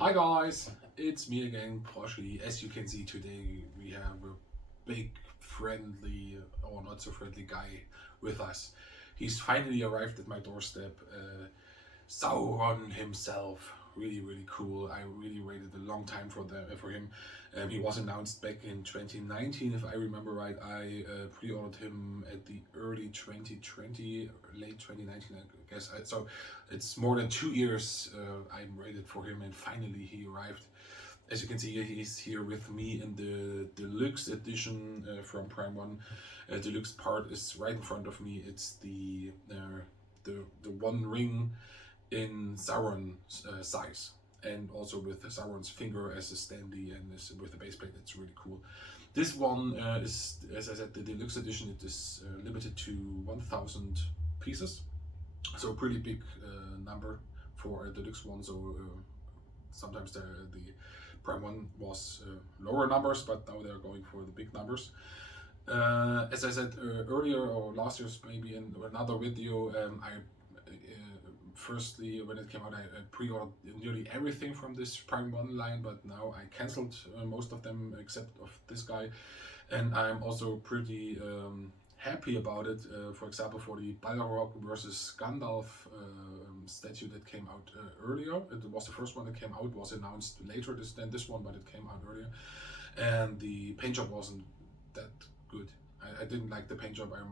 Hi guys, it's me again, Groschi. As you can see today, we have a big, friendly, or not so friendly guy with us. He's finally arrived at my doorstep. Sauron himself. Really, really cool. I really waited a long time for him. He was announced back in 2019, if I remember right. I pre-ordered him at the early 2020, late 2019, I guess. So it's more than 2 years I'm waited for him, and finally he arrived. As you can see, he's here with me in the deluxe edition from Prime One. Deluxe part is right in front of me. It's the one ring in Sauron size, and also with Sauron's finger as a standee and with the base plate. It's really cool. This one is, as I said, the deluxe edition. It is limited to 1,000 pieces, so a pretty big number for a deluxe one. So sometimes the Prime One was lower numbers, but now they're going for the big numbers. As I said earlier, or last year's maybe in another video, I firstly, when it came out, I pre-ordered nearly everything from this Prime 1 line, but now I cancelled most of them except of this guy. And I'm also pretty happy about it. For example, for the Balrog versus Gandalf statue that came out earlier. It was the first one that came out, was announced later than this one, but it came out earlier. And the paint job wasn't that good. I didn't like the paint job. I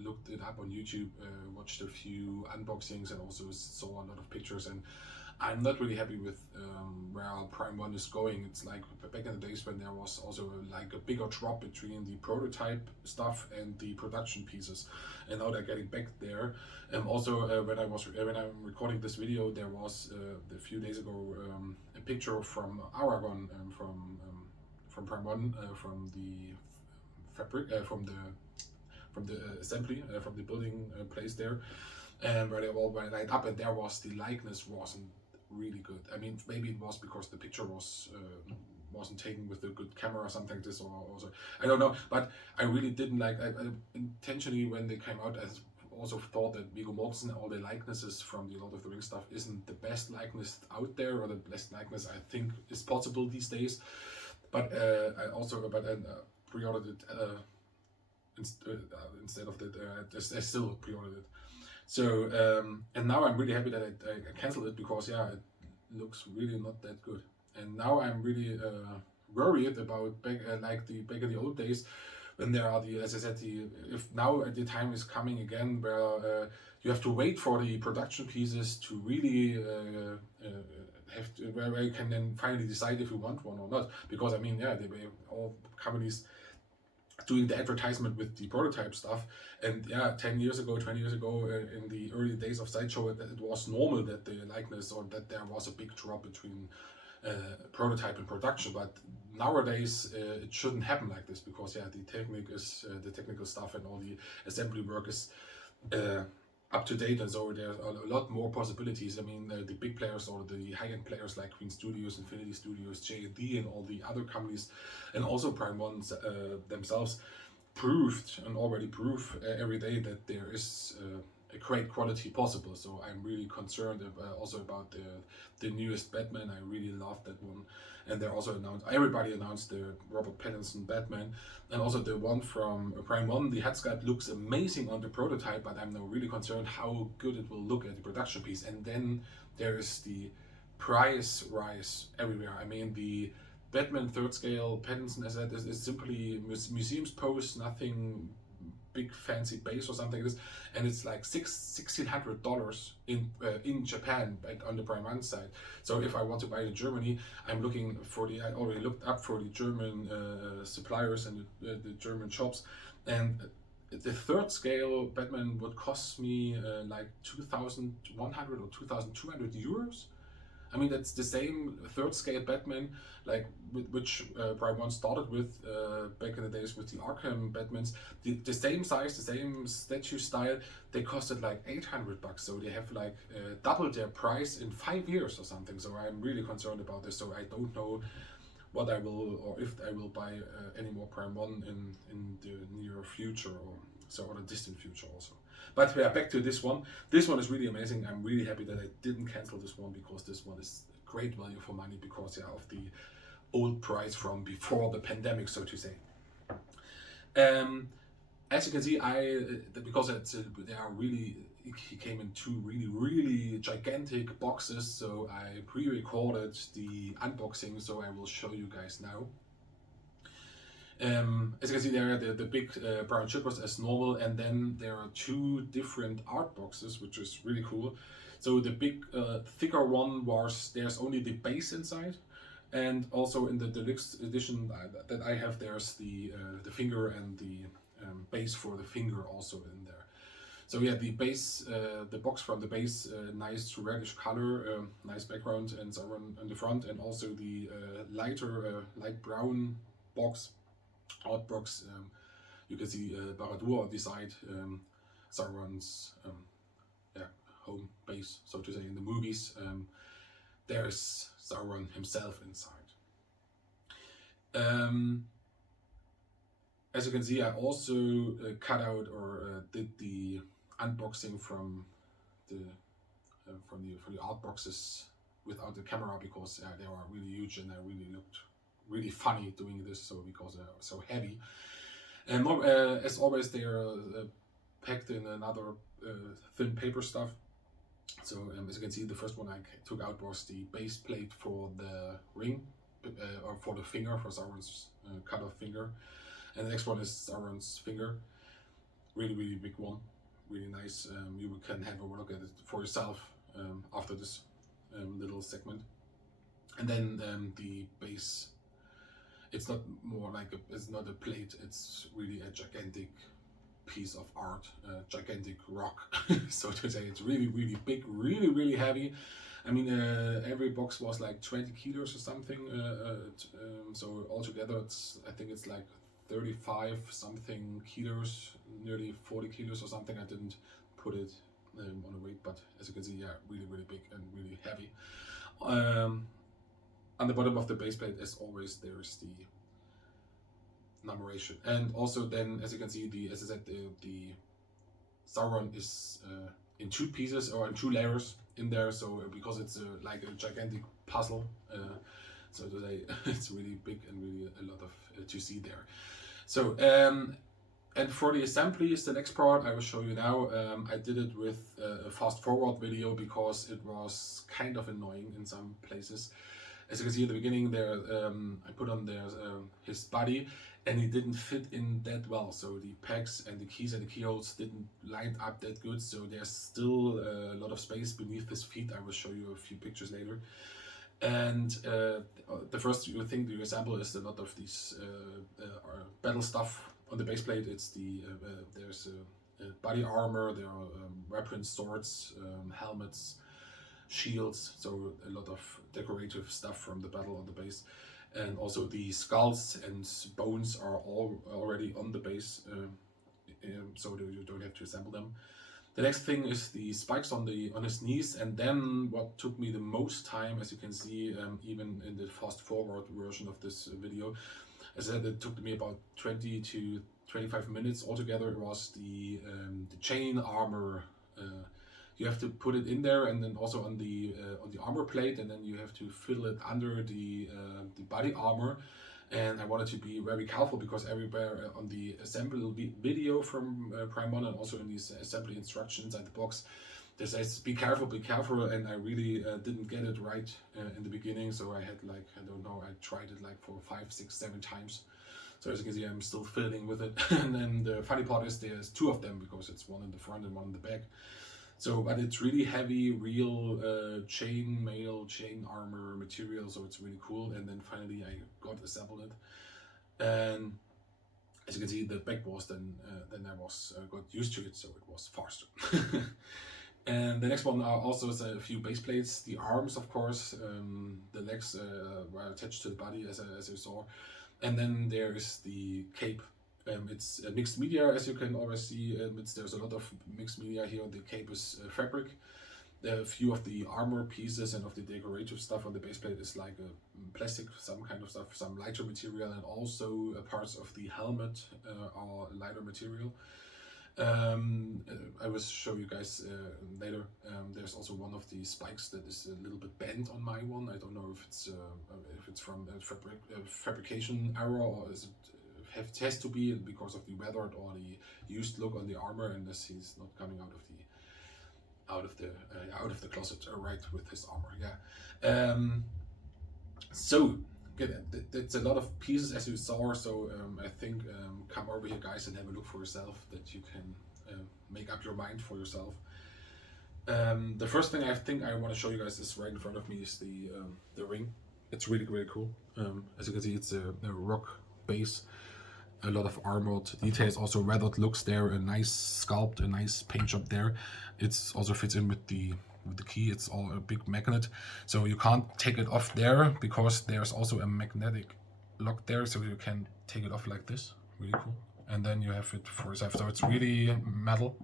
looked it up on YouTube, watched a few unboxings, and also saw a lot of pictures. And I'm not really happy with where Prime 1 is going. It's like back in the days when there was also like a bigger drop between the prototype stuff and the production pieces, and now they're getting back there. Also, when I'm recording this video, there was a few days ago a picture from Aragon from Prime 1 from the fabric from the assembly from the building place there, and where they all went lined up, and there was the likeness wasn't really good. I mean, maybe it was because the picture wasn't taken with a good camera or something like this, or also I don't know. But I really didn't like. I intentionally, when they came out, I also thought that Viggo Mortensen, all the likenesses from the Lord of the Rings stuff, isn't the best likeness out there, or the best likeness I think is possible these days. But I also pre-ordered it instead of that. I still pre-ordered it. So and now I'm really happy that I canceled it, because yeah, it looks really not that good. And now I'm really worried about back in the old days, when there are as I said, if now the time is coming again where you have to wait for the production pieces to really where you can then finally decide if you want one or not. Because I mean, yeah, they were all companies doing the advertisement with the prototype stuff, and yeah, 10 years ago, 20 years ago, in the early days of Sideshow, it was normal that the likeness, or that there was a big drop between prototype and production. But nowadays it shouldn't happen like this, because yeah, the technical stuff and all the assembly work is up to date, and so there's a lot more possibilities. I mean, the big players, or the high-end players like Queen Studios, Infinity Studios, J&D, and all the other companies, and also Prime Ones themselves, already prove every day that there is a great quality possible. So I'm really concerned also about the newest Batman. I really love that one. And they're also everybody announced the Robert Pattinson Batman, and also the one from Prime 1. The head sculpt looks amazing on the prototype, but I'm now really concerned how good it will look at the production piece. And then there is the price rise everywhere. I mean, the Batman third scale Pattinson, as I said, is simply museums pose, nothing big fancy base or something like this, and it's like $1,600 in Japan on the Prime 1 side. So if I want to buy it in Germany, I'm looking for I already looked up for the German suppliers and the German shops, and the third scale Batman would cost me like 2,100 or 2,200 euros. I mean, that's the same third scale Batman, like which Prime 1 started with back in the days with the Arkham Batmans. The same size, the same statue style, they costed like $800. So they have like doubled their price in 5 years or something. So I'm really concerned about this. So I don't know what I will, or if I will buy any more Prime 1 in the near future, or the distant future also. But yeah, back to this one. This one is really amazing. I'm really happy that I didn't cancel this one, because this one is great value for money because of the old price from before the pandemic, so to say. As you can see, because they are really, he came in two really gigantic boxes, so I pre-recorded the unboxing, so I will show you guys now. As you can see there, the big brown chippers as normal, and then there are two different art boxes, which is really cool. So the big thicker one there's only the base inside, and also in the deluxe edition that I have, there's the finger and the base for the finger also in there. So yeah, the base, the box from the base, nice reddish color, nice background and Sauron on the front, and also the light brown box, art box. You can see Barad-dûr on the side, Sauron's home base, so to say, in the movies. There's Sauron himself inside. As you can see, I also cut out or did the unboxing from the art boxes without the camera, because they are really huge and I really looked really funny doing this, so because they are so heavy. And more, as always, they are packed in another thin paper stuff. So as you can see, the first one I took out was the base plate for the ring, or for the finger, for Sauron's cut-off finger. And the next one is Sauron's finger, really big one, really nice. You can have a look at it for yourself after this little segment. And then the base, it's not more like it's not a plate, it's really a gigantic piece of art, gigantic rock, so to say. It's really big, really heavy. I mean, every box was like 20 kilos or something, so altogether I think it's like 35 something kilos, nearly 40 kilos or something. I didn't put it on a weight, but as you can see, yeah, really big and really heavy. On the bottom of the base plate, as always, there's the numeration, and also then, as you can see, as I said, the Sauron is in two pieces or in two layers in there, so because it's like a gigantic puzzle, so to say, it's really big and really a lot of to see there. So and for the assemblies, the next part I will show you now, I did it with a fast forward video because it was kind of annoying in some places. As you can see at the beginning there, I put on there his body, and it didn't fit in that well. So the pegs and the keys and the keyholes didn't line up that good. So there's still a lot of space beneath his feet. I will show you a few pictures later. And the first thing to assemble is a lot of these battle stuff on the base plate. It's there's body armor, there are weapons, swords, helmets, shields, so a lot of decorative stuff from the battle on the base, and also the skulls and bones are all already on the base, so you don't have to assemble them. The next thing is the spikes on his knees, and then what took me the most time, as you can see, even in the fast forward version of this video, as I said, it took me about 20 to 25 minutes altogether. It was the chain armor. You have to put it in there, and then also on the armor plate, and then you have to fiddle it under the body armor. And I wanted to be very careful because everywhere on the assembly video from Prime1 and also in these assembly instructions inside the box, there says be careful, and I really didn't get it right in the beginning. So I had like, I don't know, I tried it like for 5, 6, 7 times. So as you can see, I'm still fiddling with it. And then the funny part is there's 2 of them because it's one in the front and one in the back. So, but it's really heavy, real chain armor material, so it's really cool. And then finally I got assembled it, and as you can see, the back was then I was got used to it, so it was faster. And the next one are also a few base plates, the arms, of course, the legs were attached to the body, as you saw, and then there is the cape. It's a mixed media, as you can already see. There's a lot of mixed media here. The cape is fabric. A few of the armor pieces and of the decorative stuff on the base plate is like a plastic, some kind of stuff, some lighter material, and also parts of the helmet are lighter material. I will show you guys later. There's also one of the spikes that is a little bit bent on my one. I don't know if it's from a fabrication error, or is it has to be because of the weathered or the used look on the Armour, and this he's not coming out of the closet right with his Armour. Yeah. So that's a lot of pieces as you saw. So I think come over here, guys, and have a look for yourself, that you can make up your mind for yourself. The first thing I think I want to show you guys is right in front of me is the ring. It's really cool. As you can see, it's a rock base, a lot of armored details, also weathered looks there, a nice sculpt, a nice paint job there. It's also fits in with the key. It's all a big magnet, so you can't take it off there because there's also a magnetic lock there, so you can take it off like this. Really cool. And then you have it for yourself. So it's really metal,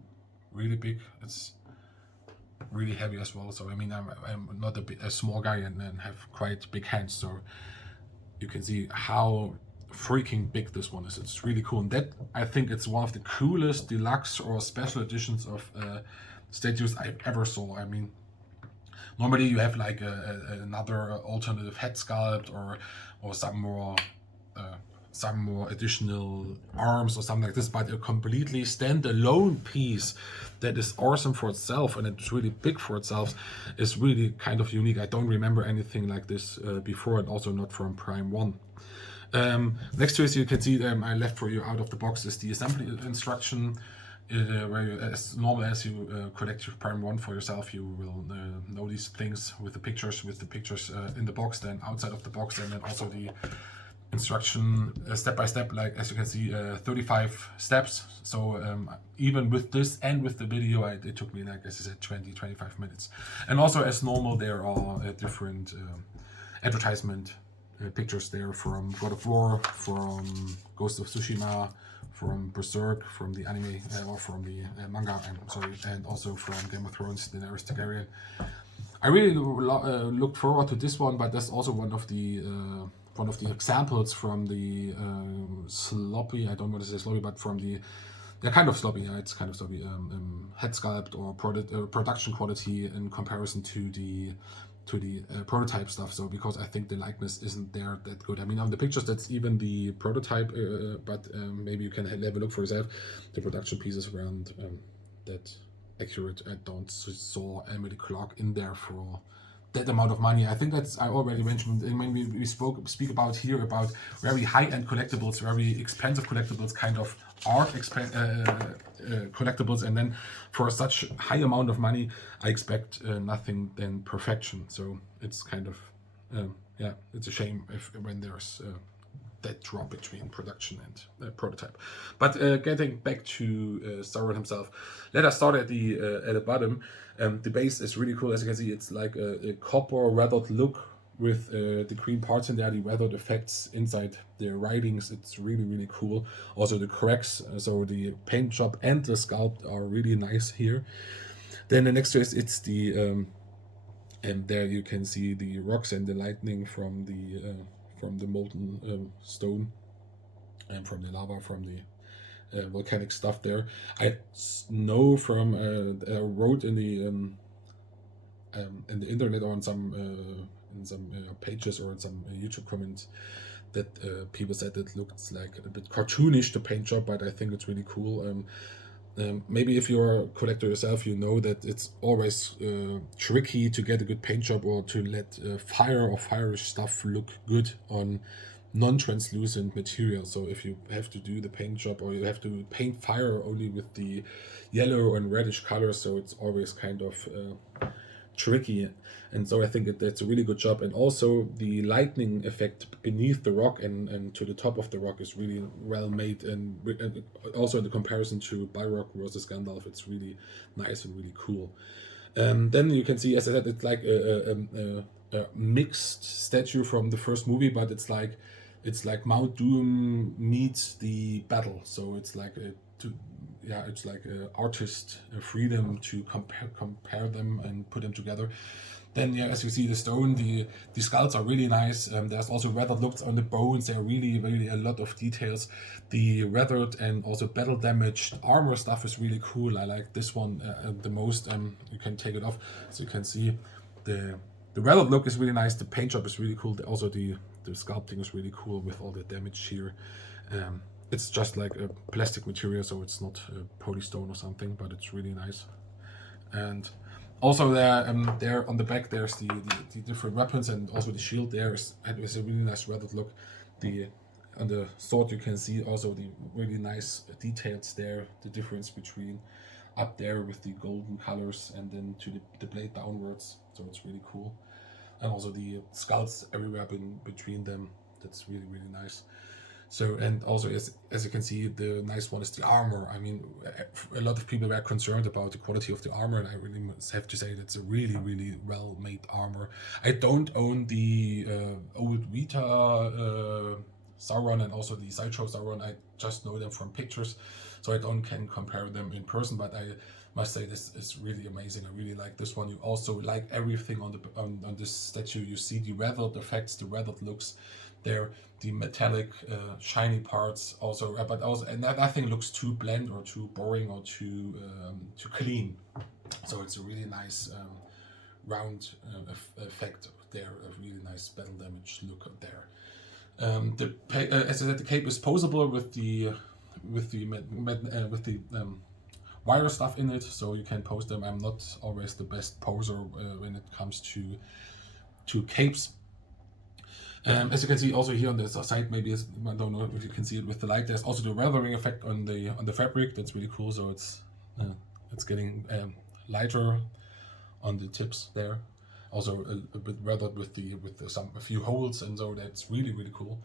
really big. It's really heavy as well. So I mean, I'm not a small guy and have quite big hands, so you can see how freaking big this one is. It's really cool, and that I think it's one of the coolest deluxe or special editions of statues I've ever saw. I mean, normally you have like another alternative head sculpt or some more additional arms or something like this, but a completely standalone piece that is awesome for itself and it's really big for itself is really kind of unique. I don't remember anything like this before, and also not from Prime 1. Next to it, you can see I left for you out of the box is the assembly instruction, where you, as normal as you collect your Prime 1 for yourself, you will know these things with the pictures in the box, then outside of the box, and then also the instruction step by step, like as you can see, 35 steps. So even with this and with the video, it took me, like as I said, 20-25 minutes. And also as normal, there are different advertisement pictures there from God of War, from Ghost of Tsushima, from Berserk, from the anime or from the manga, I'm sorry, and also from Game of Thrones, Daenerys Targaryen. I really looked forward to this one, but that's also one of the examples from the sloppy, I don't want to say sloppy, but from the, they're kind of sloppy, yeah, it's kind of sloppy, head sculpt or production quality in comparison to the prototype stuff. So because I think the likeness isn't there that good. I mean, on the pictures that's even the prototype, but maybe you can have a look for yourself. The production pieces weren't that accurate. I don't saw Emily Clark in there for that amount of money. I think that's, I already mentioned when we speak about here about very high-end collectibles, very expensive collectibles, kind of art collectibles, and then for such high amount of money I expect nothing than perfection. So it's kind of yeah, it's a shame when there's that drop between production and prototype. But getting back to Sauron himself, let us start at the bottom. The base is really cool. As you can see, it's like a copper weathered look with the green parts in there, the weathered effects inside the writings. It's really cool. Also the cracks, so the paint job and the sculpt are really nice here. Then the next to it, it's the and there you can see the rocks and the lightning from the molten stone and from the lava, from the volcanic stuff there. I know from wrote in the internet or in some pages or in some YouTube comments that people said it looks like a bit cartoonish, the paint job, but I think it's really cool. Maybe if you're a collector yourself, you know that it's always tricky to get a good paint job or to let fire or firish stuff look good on non-translucent material. So if you have to do the paint job or you have to paint fire only with the yellow and reddish colors, so it's always kind of tricky. And so I think that's a really good job. And also the lightning effect beneath the rock and to the top of the rock is really well made, and also in the comparison to Balrog versus Gandalf, it's really nice and really cool. Then you can see, as I said, it's like a mixed statue from the first movie, but it's like Mount Doom meets the battle. So it's like it's like artist freedom to compare them and put them together. Then yeah, as you see the stone, the sculpts are really nice. There's also weathered looks on the bones. There are really a lot of details. The weathered and also battle damaged armor stuff is really cool. I like this one the most. You can take it off so you can see the weathered look is really nice. The paint job is really cool. Also the sculpting is really cool with all the damage here. It's just like a plastic material, so it's not polystone or something, but it's really nice. And also there on the back there's the different weapons, and also the shield there is a really nice weathered look. On the sword you can see also the really nice details there, the difference between up there with the golden colors and then to the blade downwards, so it's really cool. And also the skulls everywhere between them, that's really nice. So, and also as you can see, the nice one is the armor. I mean, a lot of people were concerned about the quality of the armor, and I really must have to say that's a really well made armor. I don't own the old Vita Sauron and also the Sideshow Sauron. I just know them from pictures, so I can compare them in person, but I must say this is really amazing. I really like this one. You also like everything on this statue. You see the weathered effects, the weathered looks there, the metallic shiny parts also, but also, and nothing looks too bland or too boring or too clean. So it's a really nice round effect there, a really nice battle damage look there. As I said, the cape is posable with the wire stuff in it, so you can pose them. I'm not always the best poser when it comes to capes. As you can see also here on the side, maybe I don't know if you can see it with the light, there's also the weathering effect on the fabric. That's really cool. So it's getting lighter on the tips there. Also a bit weathered with a few holes, and so that's really cool.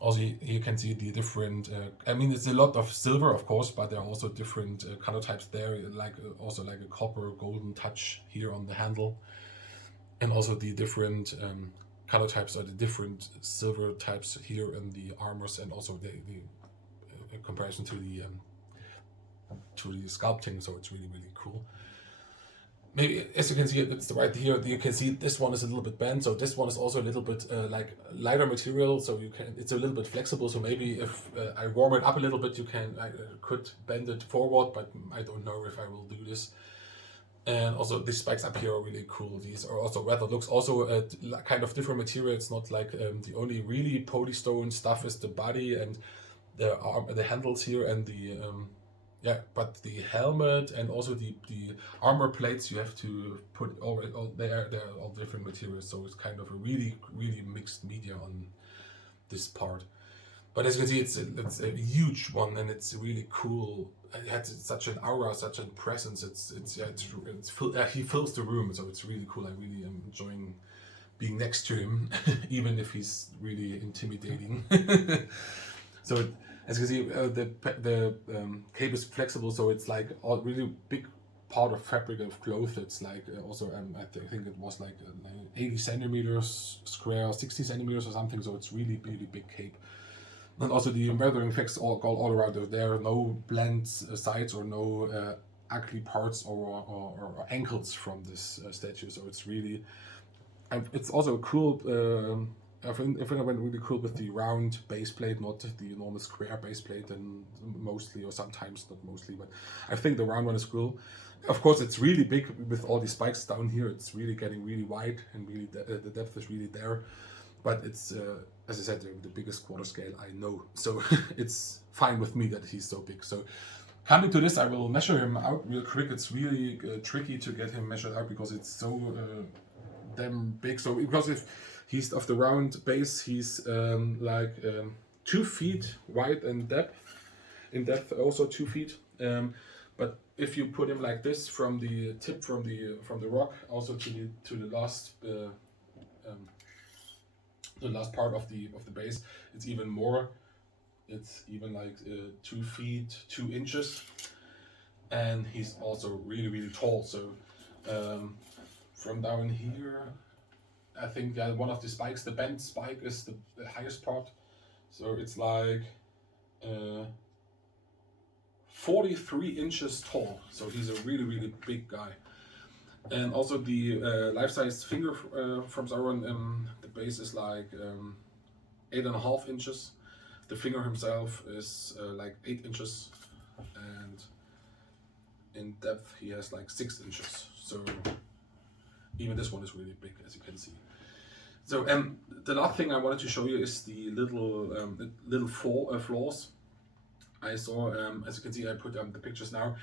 Also you can see the different. I mean, it's a lot of silver, of course, but there are also different color types there, like also like a copper golden touch here on the handle, and also the different color types are the different silver types here in the armors, and also the comparison to the sculpting. So it's really cool. Maybe as you can see, it's right here. You can see this one is a little bit bent, so this one is also a little bit like lighter material. So it's a little bit flexible. So maybe if I warm it up a little bit, I could bend it forward, but I don't know if I will do this. And also these spikes up here are really cool. These are also weathered looks, also a kind of different material. It's not like the only really polystone stuff is the body and the handles here and the but the helmet and also the armor plates you have to put they're all different materials. So it's kind of a really mixed media on this part. But as you can see, it's a huge one, and it's really cool. It has such an aura, such a presence. He fills the room, so it's really cool. I really am enjoying being next to him, even if he's really intimidating. So as you can see, the cape is flexible, so it's like a really big part of fabric of cloth. It's like also I think it was like 80 centimeters square, 60 centimeters or something. So it's really big cape. And also the weathering effects all around it. There are no bland sides or no ugly parts or ankles from this statue. So it's really, it's also cool. I think I went really cool with the round base plate, not the normal square base plate, and mostly, or sometimes not mostly, but I think the round one is cool. Of course, it's really big with all these spikes down here. It's really getting really wide, and really the depth is really there. But it's, as I said, the biggest quarter scale I know. So it's fine with me that he's so big. So coming to this, I will measure him out real quick. It's really tricky to get him measured out because it's so damn big. So because if he's of the round base, he's like 2 feet wide in depth. In depth also 2 feet. But if you put him like this from the tip from the rock also to the last part of the base, it's even more. It's even like 2 feet 2 inches, and he's also really tall. So from down here, I think one of the spikes, the bent spike, is the highest part. So it's like 43 inches tall. So he's a really big guy. And also the life-size finger from Sauron, the base is like 8.5 inches. The finger himself is like 8 inches, and in depth he has like 6 inches. So even this one is really big, as you can see. So the last thing I wanted to show you is the little flaws. I saw, as you can see, I put the pictures now.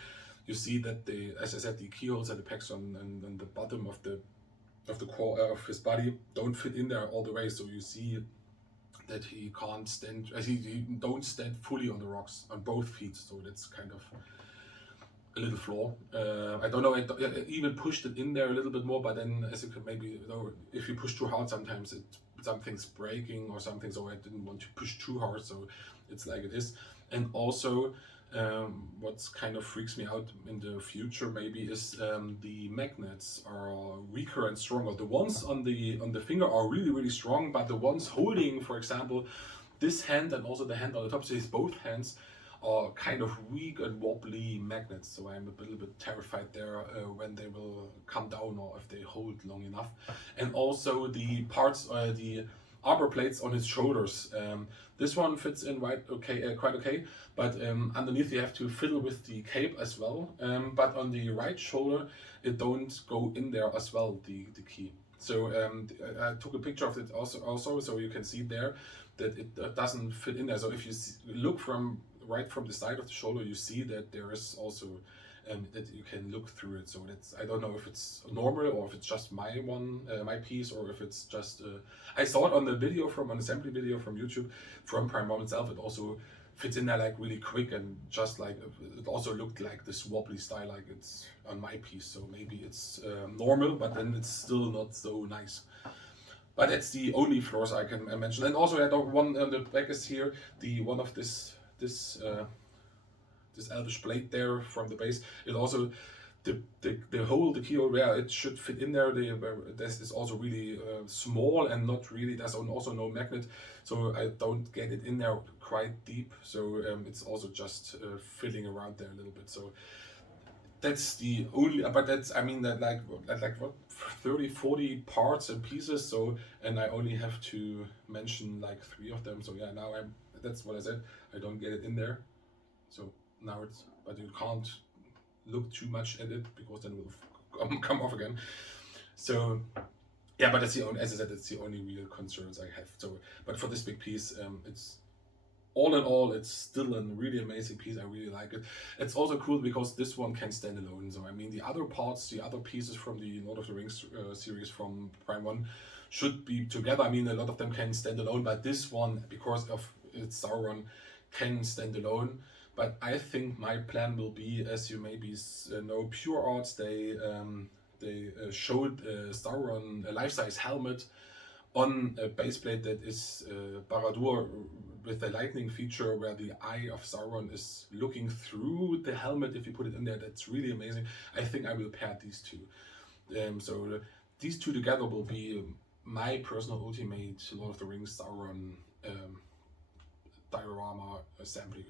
You see that the, as I said, the keyholes and the pegs on the bottom of the core of his body don't fit in there all the way. So you see that he can't stand, he don't stand fully on the rocks on both feet. So that's kind of a little flaw. I don't know. I even pushed it in there a little bit more, but then, as you can maybe know, if you push too hard, sometimes something's breaking or something. So I didn't want to push too hard. So it's like it is. And also, what's kind of freaks me out in the future maybe is the magnets are weaker and stronger. The ones on the finger are really strong, but the ones holding, for example, this hand and also the hand on the top, so it's both hands, are kind of weak and wobbly magnets. So I'm a little bit terrified there when they will come down or if they hold long enough. And also the parts, the arbor plates on his shoulders. This one fits in quite okay, but underneath you have to fiddle with the cape as well. But on the right shoulder, it don't go in there as well, the key. So I took a picture of it also, so you can see there that it doesn't fit in there. So if you look right from the side of the shoulder, you see that there is also that you can look through it. So that's, I don't know if it's normal or if it's just my piece, or if it's just I saw it on the video from an assembly video from YouTube from Prime1 itself. It also fits in there like really quick, and just like it also looked like this wobbly style, like it's on my piece. So maybe it's normal, but then it's still not so nice. But that's the only flaws I can mention. And also, one on the back is here, the one of this elvish blade there from the base. It also the hole, the keyhole where it should fit in there, this is also really small and not really. There's also no magnet, so I don't get it in there quite deep. So it's also just filling around there a little bit. So that's the only, but that's, I mean, that like what 30-40 parts and pieces. So, and I only have to mention like 3 of them. So yeah, now that's what I said, I don't get it in there. So now it's, but you can't look too much at it because then it will come off again. So yeah, but that's the only, as I said, that's the only real concerns I have. So, but for this big piece, it's all in all, it's still a really amazing piece. I really like it. It's also cool because this one can stand alone. So I mean, the other parts, the other pieces from the Lord of the Rings series from Prime1 should be together. I mean, a lot of them can stand alone, but this one, because of its Sauron, can stand alone. But I think my plan will be, as you maybe know, PureArts, they showed Sauron a life-size helmet on a baseplate that is Barad-dûr with the lightning feature, where the eye of Sauron is looking through the helmet. If you put it in there, that's really amazing. I think I will pair these two. So these two together will be my personal ultimate Lord of the Rings Sauron diorama assembly,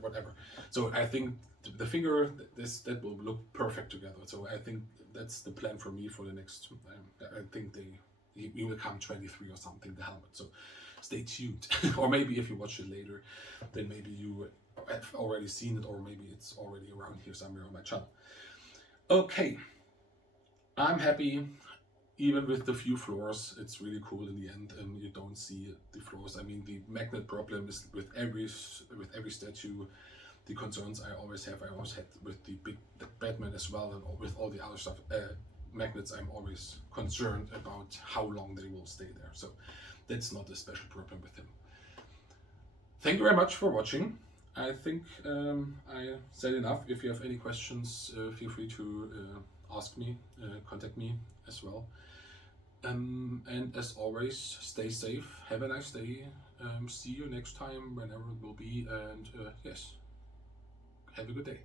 whatever. So I think the finger, that will look perfect together. So I think that's the plan for me for the next. I think you will come 23 or something, the helmet. So stay tuned. Or maybe if you watch it later, then maybe you have already seen it, or maybe it's already around here somewhere on my channel. Okay, I'm happy. Even with the few flaws, it's really cool in the end, and you don't see the flaws. I mean, the magnet problem is with every statue. The concerns I always had with the big Batman as well, and with all the other stuff. Magnets, I'm always concerned about how long they will stay there. So that's not a special problem with him. Thank you very much for watching. I think I said enough. If you have any questions, feel free to ask me, contact me as well. And as always, stay safe, have a nice day, see you next time, whenever it will be, and yes, have a good day.